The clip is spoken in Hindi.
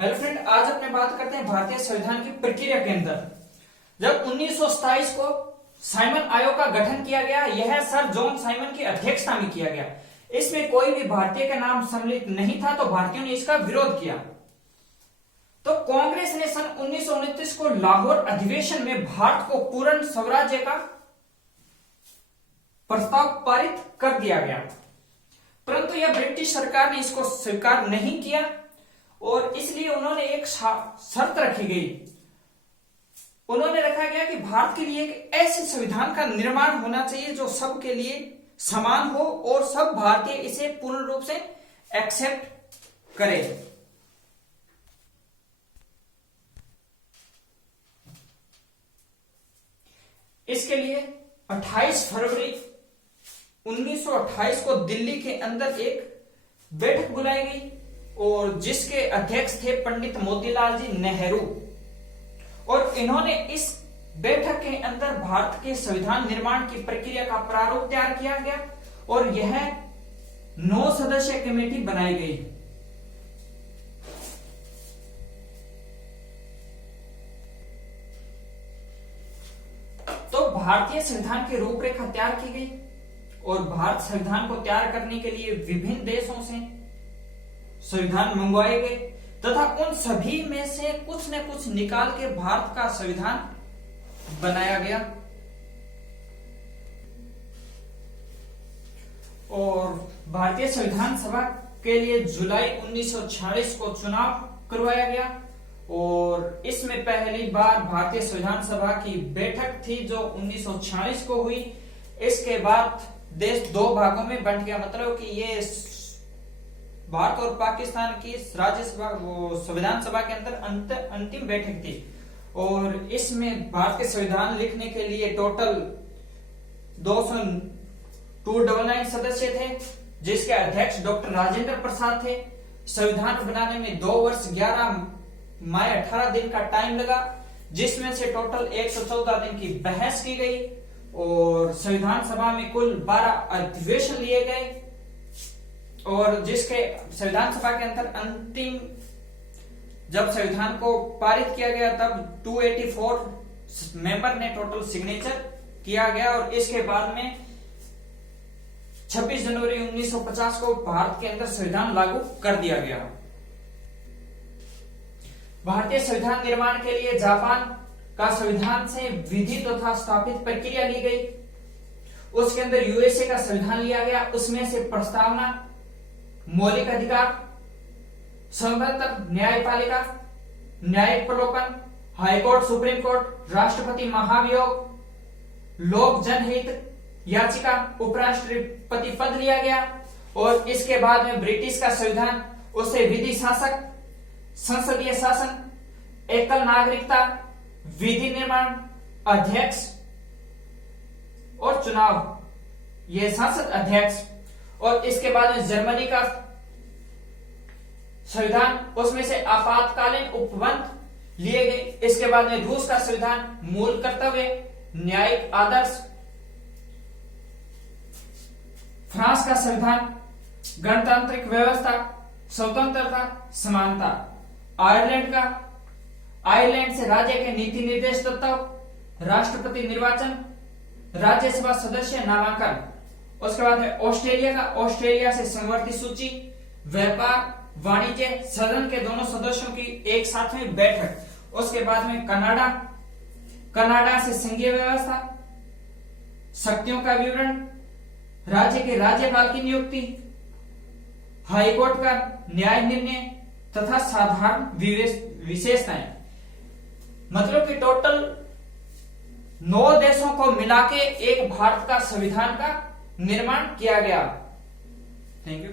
हेलो फ्रेंड, आज अपने बात करते हैं भारतीय संविधान की प्रक्रिया के अंदर। जब 1927 को साइमन आयोग का गठन किया गया, यह सर जॉन साइमन की अध्यक्षता में किया गया। इसमें कोई भी भारतीय का नाम सम्मिलित नहीं था, तो भारतीयों ने इसका विरोध किया। तो कांग्रेस ने सन 1929 को लाहौर अधिवेशन में भारत को पूर्ण स्वराज्य का प्रस्ताव पारित कर दिया गया, परंतु यह ब्रिटिश सरकार ने इसको स्वीकार नहीं किया और इसलिए उन्होंने एक शर्त रखी गई। उन्होंने रखा गया कि भारत के लिए एक ऐसे संविधान का निर्माण होना चाहिए जो सबके लिए समान हो और सब भारतीय इसे पूर्ण रूप से एक्सेप्ट करें। इसके लिए 28 फरवरी 1928 को दिल्ली के अंदर एक बैठक बुलाई गई और जिसके अध्यक्ष थे पंडित मोतीलाल जी नेहरू। और इन्होंने इस बैठक के अंदर भारत के संविधान निर्माण की प्रक्रिया का प्रारूप तैयार किया गया और यह 9 सदस्यीय कमेटी बनाई गई। तो भारतीय संविधान की रूपरेखा तैयार की गई और भारत संविधान को तैयार करने के लिए विभिन्न देशों से संविधान मंगवाए गए तथा उन सभी में से कुछ न कुछ निकाल के भारत का संविधान बनाया गया। और भारतीय संविधान सभा के लिए जुलाई 1946 को चुनाव करवाया गया और इसमें पहली बार भारतीय संविधान सभा की बैठक थी जो 1946 को हुई। इसके बाद देश 2 भागों में बंट गया, मतलब कि ये भारत और पाकिस्तान की राज्यसभा संविधान सभा के अंदर अंतिम बैठक थी। और इसमें भारत के संविधान लिखने के लिए टोटल 299 सदस्य थे, जिसके अध्यक्ष डॉक्टर राजेंद्र प्रसाद थे। संविधान बनाने में 2 वर्ष 11 माह 18 दिन का टाइम लगा, जिसमें से टोटल 114 दिन की बहस की गई और संविधान सभा में कुल 12 अधिवेशन लिए गए। और जिसके संविधान सभा के अंदर अंतिम जब संविधान को पारित किया गया तब 284 मेंबर ने टोटल सिग्नेचर किया गया और इसके बाद में 26 जनवरी 1950 को भारत के अंदर संविधान लागू कर दिया गया। भारतीय संविधान निर्माण के लिए जापान का संविधान से विधि तथा स्थापित प्रक्रिया ली गई। उसके अंदर यूएसए का संविधान लिया गया, उसमें से प्रस्तावना, मौलिक अधिकार, संवैधानिक न्यायपालिका, न्यायिक प्रलोभन, हाईकोर्ट, सुप्रीम कोर्ट, राष्ट्रपति महाभियोग, लोक जनहित याचिका, उपराष्ट्रपति पद लिया गया। और इसके बाद में ब्रिटिश का संविधान, उसे विधि शासक, संसदीय शासन, एकल नागरिकता, विधि निर्माण, अध्यक्ष और चुनाव, यह संसद अध्यक्ष। और इसके बाद में जर्मनी का संविधान, उसमें से आपातकालीन उपबंध लिए गए। इसके बाद में रूस का संविधान, मूल कर्तव्य, न्यायिक आदर्श। फ्रांस का संविधान, गणतांत्रिक व्यवस्था, स्वतंत्रता, समानता। आयरलैंड से राज्य के नीति निर्देश तत्व, राष्ट्रपति निर्वाचन, राज्यसभा सदस्य नामांकन। उसके बाद में ऑस्ट्रेलिया से संवर्ती सूची, व्यापार, वाणिज्य, सदन के दोनों सदस्यों की एक साथ में बैठक। उसके बाद में कनाडा से संघीय व्यवस्था, शक्तियों का विवरण, राज्य के राज्यपाल की नियुक्ति, हाईकोर्ट का न्याय निर्णय तथा साधारण विशेषताएं। मतलब कि टोटल 9 देशों को मिलाके एक भारत का संविधान का निर्माण किया गया। Thank you.